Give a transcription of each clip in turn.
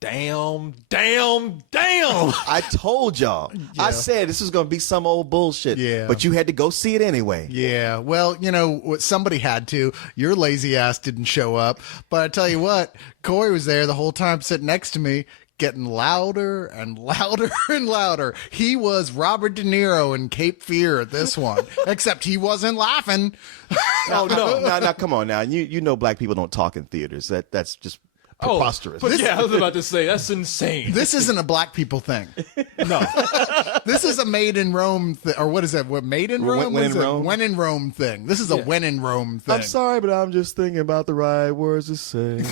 Damn. I told y'all. Yeah. I said this was going to be some old bullshit. Yeah. But you had to go see it anyway. Yeah, well, you know, somebody had to. Your lazy ass didn't show up. But I tell you what, Corey was there the whole time sitting next to me, getting louder and louder and louder. He was Robert De Niro in Cape Fear at this one, except he wasn't laughing. Oh, no. Now, come on now. You know black people don't talk in theaters. That's just preposterous. But yeah, I was about to say, that's insane. This isn't a black people thing. No. This is a made in Rome thing. Or what is that? What, made in Rome? When in Rome? When in Rome thing. This is a when in Rome thing. I'm sorry, but I'm just thinking about the right words to say.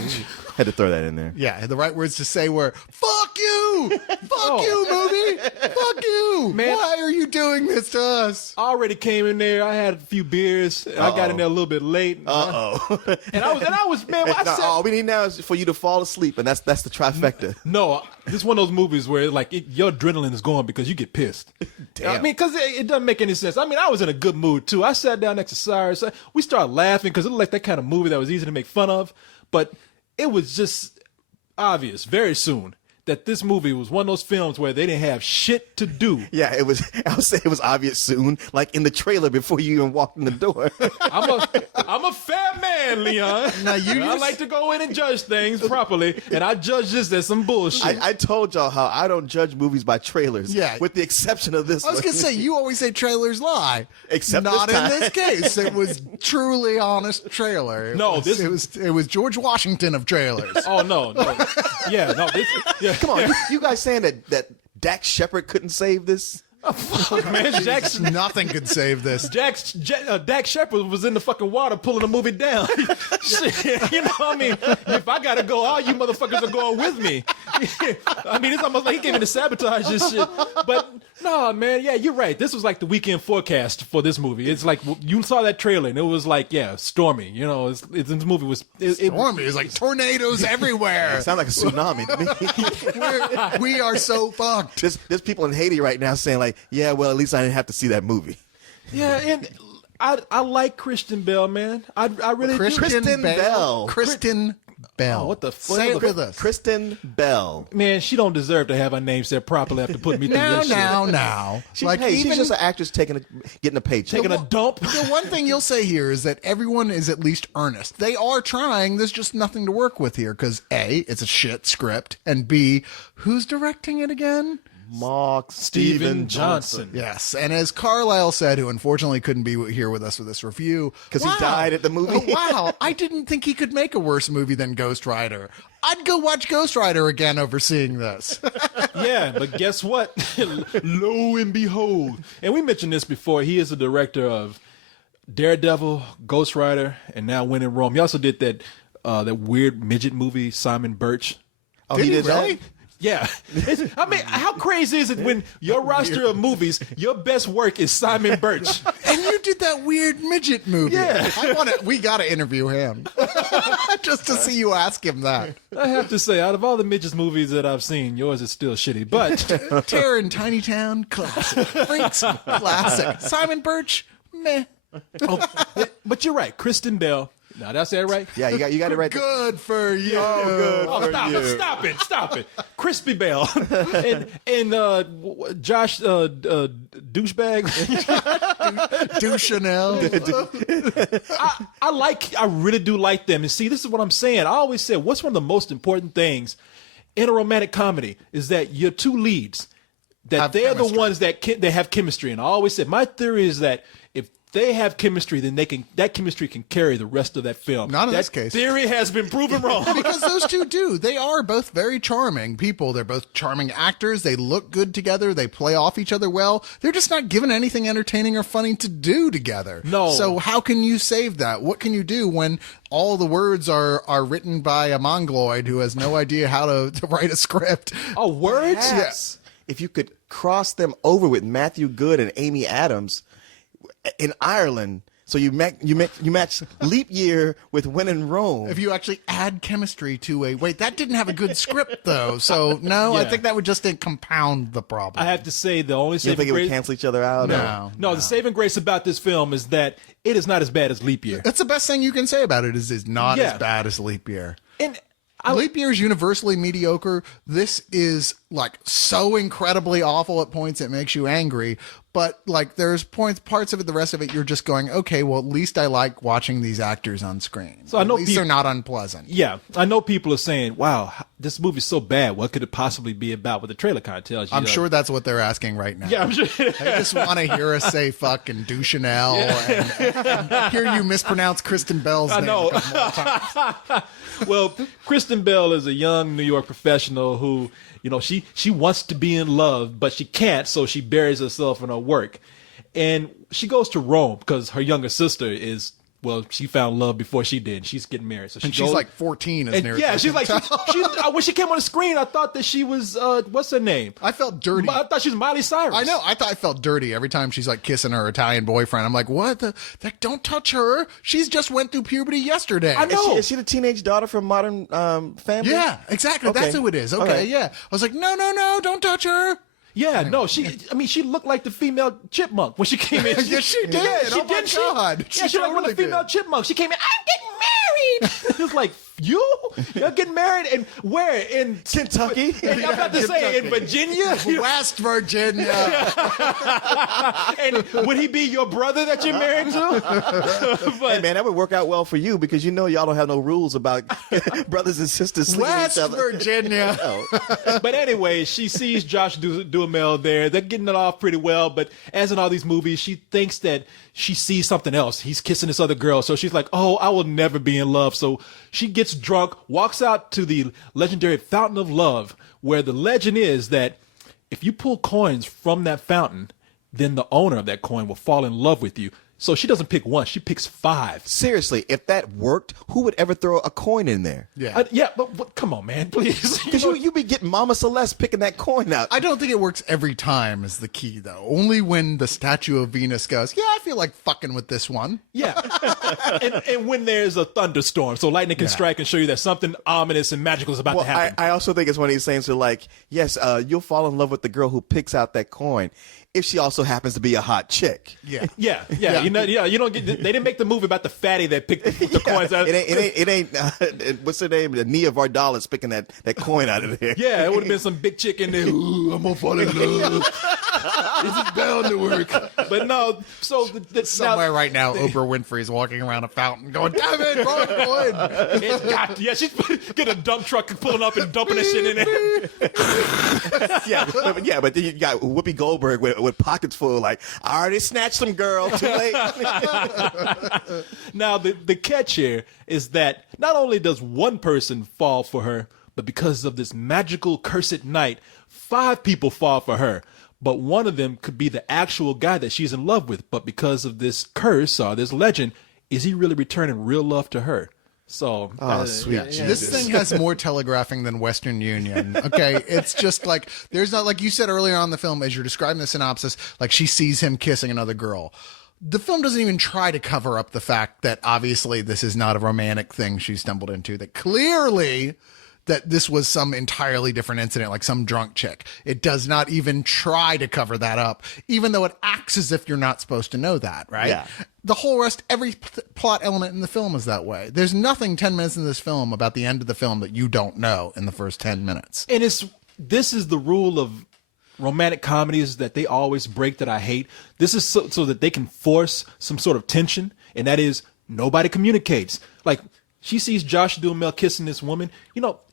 Had to throw that in there. Yeah, the right words to say were, fuck you! Fuck you, movie! Fuck you! Man. Why are you doing this to us? I already came in there. I had a few beers. I got in there a little bit late. Uh-oh. And I was, man, I said, all we need now is for you to fall asleep, and that's the trifecta. no, this is one of those movies where like your adrenaline is going because you get pissed. Damn. I mean, because it doesn't make any sense. I mean, I was in a good mood too. I sat down next to Cyrus. We started laughing because it looked like that kind of movie that was easy to make fun of. But it was just obvious very soon that this movie was one of those films where they didn't have shit to do. Yeah, it was. I would say it was obvious soon, like in the trailer before you even walked in the door. I'm a fair man, Leon. Now I like to go in and judge things properly, and I judge this as some bullshit. I told y'all how I don't judge movies by trailers. Yeah. with the exception of this. I was one. going to say, you always say trailers lie. Except not this time. in this case. It was truly honest trailer. It was George Washington of trailers. Oh no. Yeah, no. Come on, you guys saying that Dak Shepard couldn't save this? Man, Nothing could save this. Dak Shepard was in the fucking water pulling the movie down. Shit, you know what I mean? If I gotta go, all you motherfuckers are going with me. I mean, it's almost like he came in to sabotage this shit. But no, man, yeah, you're right. This was like the weekend forecast for this movie. It's like you saw that trailer and it was like, yeah, stormy. You know, this movie was Stormy. It was like tornadoes everywhere. It sounded like a tsunami to me. We are so fucked. There's people in Haiti right now saying like, yeah, well, at least I didn't have to see that movie. Yeah, and I like Kristen Bell, man. I really do. Kristen Bell. Kristen Bell. Oh, what the fuck? Say it with us. Kristen Bell. Man, she don't deserve to have her name said properly after putting me through this shit. Now. She's just an actress getting a paycheck. Taking a dump. The one thing you'll say here is that everyone is at least earnest. They are trying. There's just nothing to work with here because A, it's a shit script, and B, who's directing it again? Mark Steven Johnson. Yes, and as Carlisle said, who unfortunately couldn't be here with us for this review, because he died at the movie. Oh, wow, I didn't think he could make a worse movie than Ghost Rider. I'd go watch Ghost Rider again over seeing this. Yeah, but guess what? Lo and behold, and we mentioned this before, he is the director of Daredevil, Ghost Rider, and now When in Rome. He also did that weird midget movie, Simon Birch. Oh, he did really? that? Yeah. I mean, how crazy is it when your roster of movies, your best work is Simon Birch? And you did that weird midget movie. Yeah. We got to interview him. Just to see you ask him that. I have to say, out of all the midgets movies that I've seen, yours is still shitty. But Terror in Tiny Town, classic. Freaks, classic. Simon Birch, meh. but you're right, Kristen Bell. Now did I say it right? Yeah, you got it right. Good for you. Stop it. Crispy Bell and Josh douchebag. Duchanel. I really do like them. And see, this is what I'm saying. I always said, what's one of the most important things in a romantic comedy is that your two leads, that they're the ones that they have chemistry. And I always said, my theory is that if they have chemistry, then that chemistry can carry the rest of that film. Not in this case. Theory has been proven wrong. Because those two do. They are both very charming people. They're both charming actors. They look good together. They play off each other well. They're just not given anything entertaining or funny to do together. No. So how can you save that? What can you do when all the words are written by a mongoloid who has no idea how to write a script? Oh, words? Yes. If you could cross them over with Matthew Good and Amy Adams in Ireland, so you match Leap Year with When in Rome. If you actually add chemistry to wait, that didn't have a good script though. So no, I think that would just compound the problem. I have to say the only You saving think it would grace. cancel each other out? No, the saving grace about this film is that it is not as bad as Leap Year. That's the best thing you can say about it is not Yeah. as bad as Leap Year. And Leap Year is universally mediocre. This is like so incredibly awful at points it makes you angry. But like there's parts of it, the rest of it, you're just going, okay, well, at least I like watching these actors on screen. So I know at least they're not unpleasant. Yeah, I know people are saying, wow, this movie's so bad. What could it possibly be about? What the trailer kind of tells you. I'm sure that's what they're asking right now. Yeah, I'm sure. They just want to hear us say fuck and Duchanel and hear you mispronounce Kristen Bell's name know. a couple more times. Well, Kristen Bell is a young New York professional who, she wants to be in love, but she can't, so she buries herself in her work. And she goes to Rome because her younger sister is, well, she found love before she did. She's getting married. So She's like 14 as near as I she's can like, tell. when she came on the screen, I thought that she was, what's her name? I felt dirty. I thought she was Miley Cyrus. I know. I thought I felt dirty every time she's like kissing her Italian boyfriend. I'm like, what the? Like, don't touch her. She's just went through puberty yesterday. I know. Is she the teenage daughter from Modern Family? Yeah, exactly. Okay. That's who it is. Okay, All right. yeah. I was like, no, don't touch her. Yeah, no, she looked like the female chipmunk when she came in. Yes, she did. Yeah, Oh my God. Yeah, she looked like totally a female did. chipmunk. She came in, I'm getting married. It's like, you're getting married? And where? In Kentucky? And I'm about to say, in Virginia? West Virginia. And would he be your brother that you're married to? Hey, man, that would work out well for you because y'all don't have no rules about brothers and sisters sleeping with West each other. Virginia. But anyway, she sees Josh Duhamel there. They're getting it off pretty well. But as in all these movies, she thinks that she sees something else. He's kissing this other girl. So she's like, oh, I will never be in love. So she gets drunk, walks out to the legendary Fountain of Love, where the legend is that if you pull coins from that fountain, then the owner of that coin will fall in love with you. So she doesn't pick one, she picks 5. Seriously, if that worked, who would ever throw a coin in there? Yeah. But come on, man, please. Because you be getting Mama Celeste picking that coin out. I don't think it works every time is the key, though. Only when the statue of Venus goes, yeah, I feel like fucking with this one. Yeah. and when there's a thunderstorm, so lightning can strike and show you that something ominous and magical is about Well, to happen. I also think it's one of these things where, like, yes, you'll fall in love with the girl who picks out that coin if she also happens to be a hot chick. Yeah. Yeah. You don't get. They didn't make the movie about the fatty that picked the coins out. It ain't what's her name? Nia Vardalos picking that coin out of there. Yeah, it would have been some big chick in there. Ooh, I'm gonna fall in love. This is bound to work. But no, so Somewhere right now, Oprah Winfrey's walking around a fountain going, damn it, wrong coin. Yeah, she's getting a dump truck pulling up and dumping that shit in there. But then you got Whoopi Goldberg with pockets full, like, I already snatched some girl, too late. Now, the catch here is that not only does one person fall for her, but because of this magical cursed night, 5 people fall for her. But one of them could be the actual guy that she's in love with. But because of this curse or this legend, is he really returning real love to her? So, sweet Jesus. This thing has more telegraphing than Western Union. Okay, it's just like, there's not, like you said earlier on in the film, as you're describing the synopsis, like she sees him kissing another girl. The film doesn't even try to cover up the fact that obviously this is not a romantic thing she stumbled into, that clearly that this was some entirely different incident, like some drunk chick. It does not even try to cover that up, even though it acts as if you're not supposed to know that, right? Yeah. The whole rest, every plot element in the film is that way. There's nothing 10 minutes in this film about the end of the film that you don't know in the first 10 minutes. and this is the rule of romantic comedies that they always break that I hate. This is so that they can force some sort of tension, and that is nobody communicates. Like, she sees Josh Duhamel kissing this woman.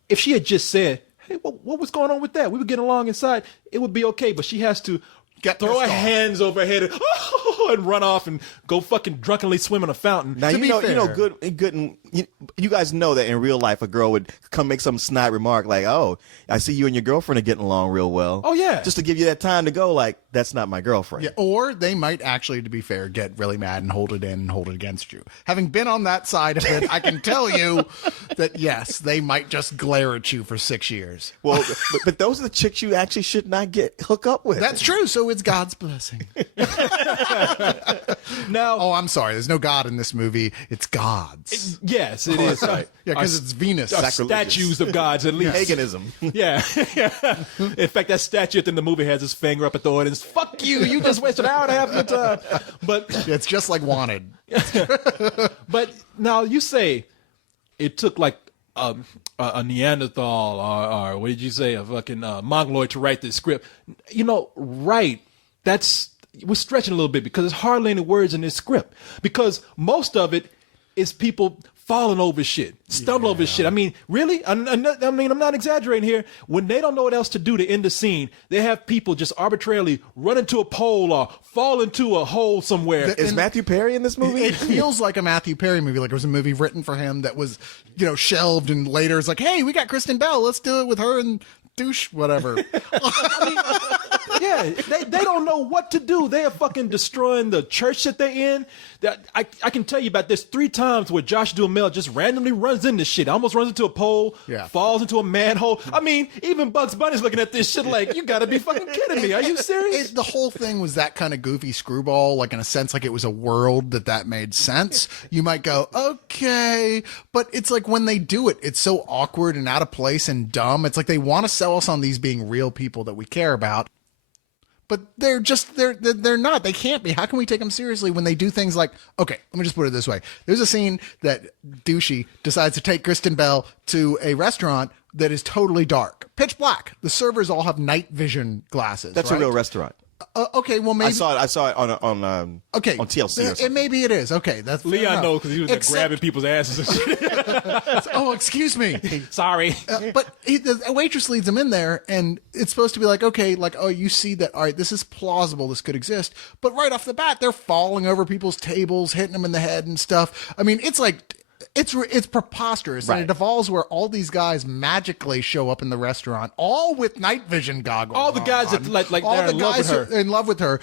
If she had just said, hey, what was going on with that? We were getting along inside. It would be okay. But she has to throw her hands over her head and run off and go fucking drunkenly swim in a fountain. Now, To be fair. you guys know that in real life, a girl would come make some snide remark like, oh, I see you and your girlfriend are getting along real well. Oh, yeah. Just to give you that time to go, like, that's not my girlfriend. Yeah, or they might actually, to be fair, get really mad and hold it in and hold it against you. Having been on that side of it, I can tell you that, yes, they might just glare at you for 6 years. Well, but those are the chicks you actually should not hook up with. That's true, so it's God's blessing. Now, Oh, I'm sorry, there's no God in this movie. It's God's. yes, it is. Yeah, because it's Venus. Statues of gods, at least. paganism. Yeah. In fact, that statue at the end of the movie has his finger up at the audience. Fuck you! You just wasted an hour and a half of your time. But It's just like Wanted. But now you say it took like a Neanderthal or what did you say, a fucking Mongoloid to write this script. Right? We're stretching a little bit because there's hardly any words in this script because most of it is people falling over shit, stumbling over shit. I mean, really? I'm not exaggerating here. When they don't know what else to do to end the scene, they have people just arbitrarily run into a pole or fall into a hole somewhere. Is Matthew Perry in this movie? It feels like a Matthew Perry movie, like it was a movie written for him that was, shelved, and later it's like, hey, we got Kristen Bell, let's do it with her and douche whatever. Yeah, they don't know what to do. They are fucking destroying the church that they're in. I can tell you about this 3 times where Josh Duhamel just randomly runs into shit. Almost runs into a pole, falls into a manhole. I mean, even Bugs Bunny's looking at this shit like, you gotta be fucking kidding me. Are you serious? The whole thing was that kind of goofy screwball, like in a sense, like it was a world that made sense. You might go, okay, but it's like when they do it, it's so awkward and out of place and dumb. It's like they want to sell us on these being real people that we care about. But they're not. They can't be. How can we take them seriously when they do things like, okay, let me just put it this way. There's a scene that Douchey decides to take Kristen Bell to a restaurant that is totally dark, pitch black. The servers all have night vision glasses. That's right? a real restaurant. Okay, well maybe I saw it on TLC. Or maybe it is. Okay, that's Leon knows because he was grabbing people's asses and shit. Oh, excuse me. Sorry. But the waitress leads him in there, and it's supposed to be like, okay, like, oh, you see that, all right, this is plausible, this could exist. But right off the bat, they're falling over people's tables, hitting them in the head and stuff. I mean, it's like, it's preposterous. Right. And it evolves where all these guys magically show up in the restaurant, all with night vision goggles. All the guys that like all they're the in love with guys her. are in love with her.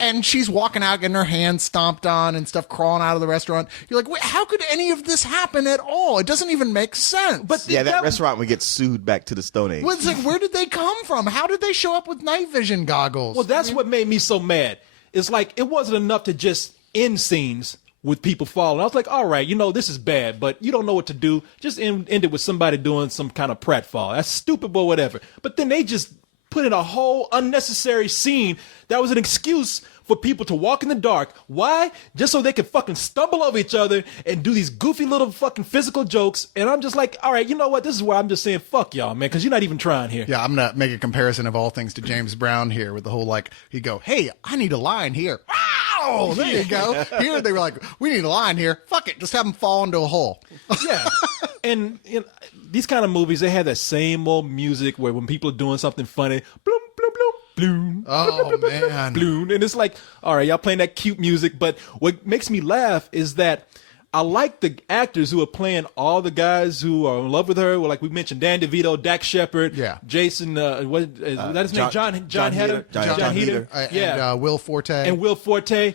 And she's walking out, getting her hands stomped on and stuff, crawling out of the restaurant. You're like, wait, how could any of this happen at all? It doesn't even make sense. But that restaurant would get sued back to the Stone Age. Well, it's like, where did they come from? How did they show up with night vision goggles? Well, that's what made me so mad. It's like it wasn't enough to just end scenes with people falling. I was like, all right, this is bad, but you don't know what to do. Just end it with somebody doing some kind of pratfall. That's stupid, but whatever. But then they just put in a whole unnecessary scene that was an excuse for people to walk in the dark. Why? Just so they could fucking stumble over each other and do these goofy little fucking physical jokes. And I'm just like, all right, you know what? This is where I'm just saying, fuck y'all, man, because you're not even trying here. Yeah, I'm going to make a comparison of all things to James Brown here with the whole, like, he'd go, hey, I need a line here. Wow! There you go. Here they were like, we need a line here. Fuck it. Just have them fall into a hole. Yeah. And these kind of movies, they have that same old music where when people are doing something funny, bloom, bloom, bloom, bloom. Oh, man. Bloom. And it's like, all right, y'all playing that cute music. But what makes me laugh is that I like the actors who are playing all the guys who are in love with her. Well, like we mentioned, Dan DeVito, Dax Shepard, Jason, what is that his name? John Heder? John Heder. And Will Forte. And Will Forte.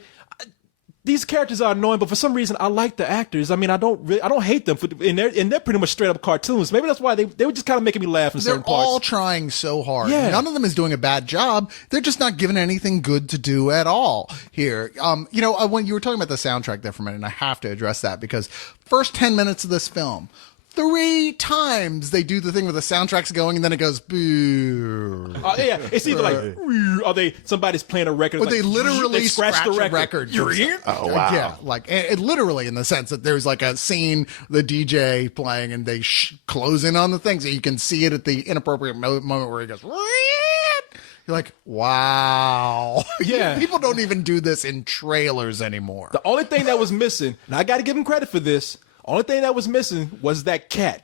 These characters are annoying, but for some reason I like the actors. I mean, I don't hate them, and they're pretty much straight up cartoons. Maybe that's why they were just kind of making me laugh in certain parts. They're all trying so hard. Yeah. None of them is doing a bad job. They're just not given anything good to do at all here. When you were talking about the soundtrack there for a minute, and I have to address that because first 10 minutes of this film, 3 times they do the thing where the soundtrack's going and then it goes boo. Yeah, it's either like somebody's playing a record, or they literally scratch the record. Oh wow! Yeah, like it literally in the sense that there's like a scene, the DJ playing, and they close in on the thing, so you can see it at the inappropriate moment where he goes. You're like, wow. Yeah. People don't even do this in trailers anymore. The only thing that was missing, and I got to give him credit for this. Only thing that was missing was that cat.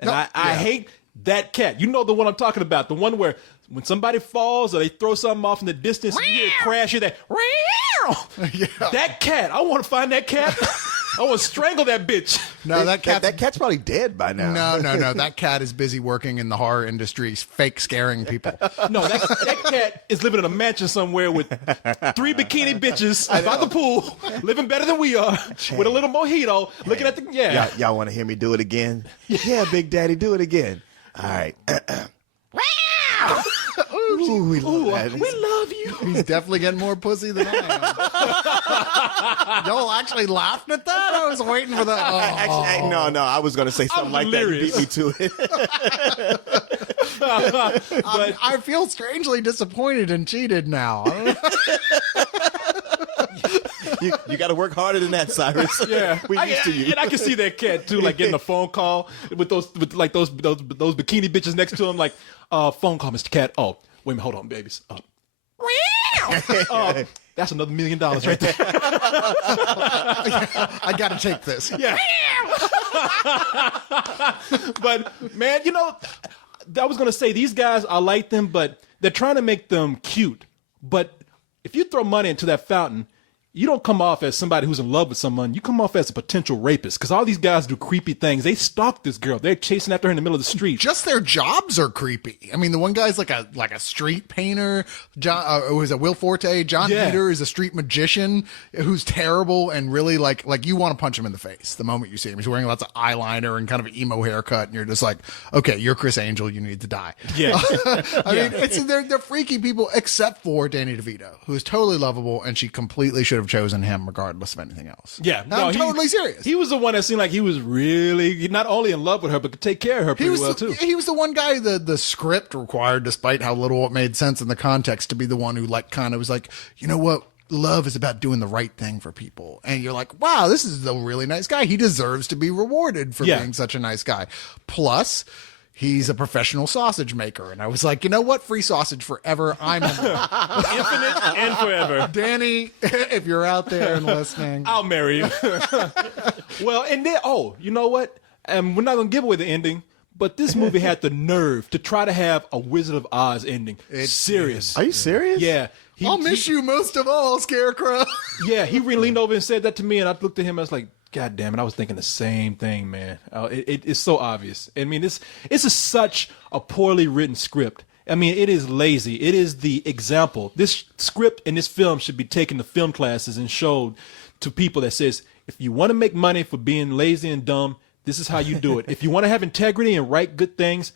And I hate that cat. You know the one I'm talking about. The one where when somebody falls or they throw something off in the distance, you hear it crash, you hear that. That cat. I want to find that cat. I want to strangle that bitch. No, that cat's probably dead by now. No. That cat is busy working in the horror industry, fake scaring people. No, that cat is living in a mansion somewhere with 3 bikini bitches by the pool, living better than we are, with a little mojito, looking at the Y'all want to hear me do it again? Yeah, Big Daddy, do it again. All right. Ooh, we love that. We love you. He's definitely getting more pussy than I am. Y'all actually laughed at that? I was waiting for that. Oh. Actually, no. I was going to say something like hilarious. that. You beat me to it. I feel strangely disappointed and cheated now. You got to work harder than that, Cyrus. Yeah, we used to you. And I can see that cat too, like getting a phone call with those bikini bitches next to him, like, phone call, Mr. Cat. Oh, wait a minute, hold on, babies. That's another $1 million right there. I got to take this. Yeah. But man, I was gonna say these guys, I like them, but they're trying to make them cute. But if you throw money into that fountain, you don't come off as somebody who's in love with someone. You come off as a potential rapist, because all these guys do creepy things. They stalk this girl. They're chasing after her in the middle of the street. Just their jobs are creepy. I mean, the one guy's like a street painter. John, who's a Will Forte. John Peter is a street magician who's terrible and really like you want to punch him in the face the moment you see him. He's wearing lots of eyeliner and kind of an emo haircut, and you're just like, okay, you're Chris Angel. You need to die. Yeah. I mean, they're freaky people, except for Danny DeVito, who is totally lovable, and she completely should have chosen him regardless of anything else. Yeah, I'm totally serious. He was the one that seemed like he was really not only in love with her, but could take care of her pretty well too. He was the one guy the script required, despite how little it made sense in the context, to be the one who kind of was like, you know what? Love is about doing the right thing for people. And you're like, wow, this is a really nice guy. He deserves to be rewarded for being such a nice guy. Plus, he's a professional sausage maker. And I was like, you know what? Free sausage forever. I'm in there. Infinite and forever. Danny, if you're out there and listening, I'll marry you. Well, and then, you know what? And we're not going to give away the ending, but this movie had the nerve to try to have a Wizard of Oz ending. Serious. Are you serious? Yeah. I'll miss you most of all, Scarecrow. Yeah, he really leaned over and said that to me, and I looked at him and I was like, God damn it, I was thinking the same thing, man. It's so obvious. I mean, this is such a poorly written script. I mean, it is lazy. It is the example. This script and this film should be taken to film classes and showed to people that says, if you want to make money for being lazy and dumb, this is how you do it. If you want to have integrity and write good things,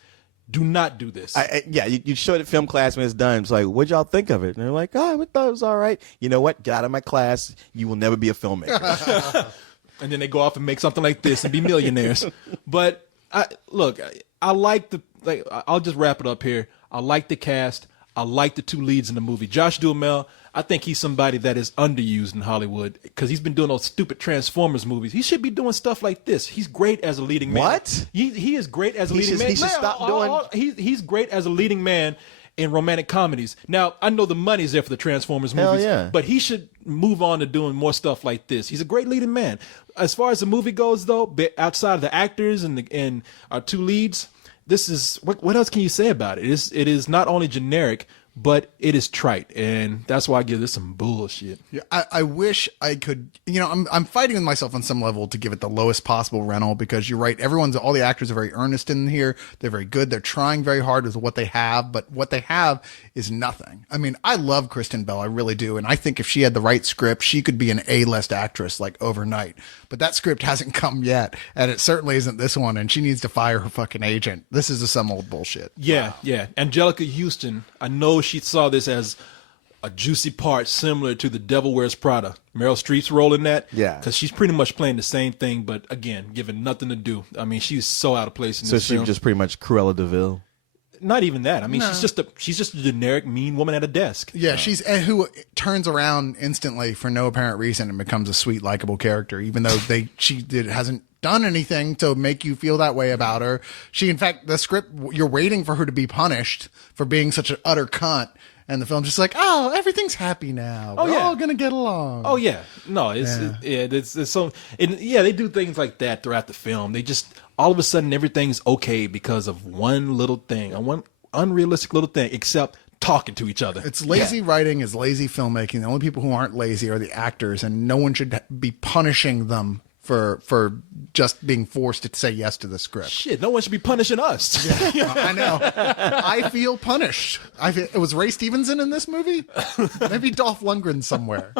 do not do this. You show it at film class when it's done. It's like, what'd y'all think of it? And they're like, I thought it was all right. You know what? Get out of my class. You will never be a filmmaker. And then they go off and make something like this and be millionaires. But I like I'll just wrap it up here. I like the cast. I like the two leads in the movie. Josh Duhamel, I think he's somebody that is underused in Hollywood because he's been doing those stupid Transformers movies. He should be doing stuff like this. He's great as a leading man. What? He is great as a leading man. He should stop doing. He's great as a leading man in romantic comedies. Now, I know the money's there for the Transformers movies, yeah. but he should move on to doing more stuff like this. He's a great leading man. As far as the movie goes, though, outside of the actors and our two leads, this is what else can you say about it? It is not only generic, but it is trite, and that's why I give this some bullshit. Yeah, I wish I could. I'm fighting with myself on some level to give it the lowest possible rental, because you're right. All the actors are very earnest in here. They're very good. They're trying very hard with what they have, but what they have is nothing. I mean, I love Kristen Bell, I really do, and I think if she had the right script, she could be an A-list actress like overnight. But that script hasn't come yet, and it certainly isn't this one. And she needs to fire her fucking agent. This is some old bullshit. Yeah, Wow. yeah. Angelica Houston, I know she saw this as a juicy part similar to The Devil Wears Prada. Meryl Streep's role in that. Yeah. Because she's pretty much playing the same thing, but again, given nothing to do. I mean, she's so out of place in this film. So she's just pretty much Cruella de Vil. Not even that. I mean, she's just a generic mean woman at a desk. Yeah, who turns around instantly for no apparent reason and becomes a sweet, likable character, even though hasn't done anything to make you feel that way about her. In fact, the script, you're waiting for her to be punished for being such an utter cunt. And the film's just like, oh, everything's happy now. We're all gonna get along. Oh yeah, no, it's so. They do things like that throughout the film. They just all of a sudden everything's okay because of one little thing, one unrealistic little thing, except talking to each other. It's lazy writing, is lazy filmmaking. The only people who aren't lazy are the actors, and no one should be punishing them for just being forced to say yes to the script. Shit, no one should be punishing us. Yeah, I know. I feel punished. Was Ray Stevenson in this movie? Maybe Dolph Lundgren somewhere.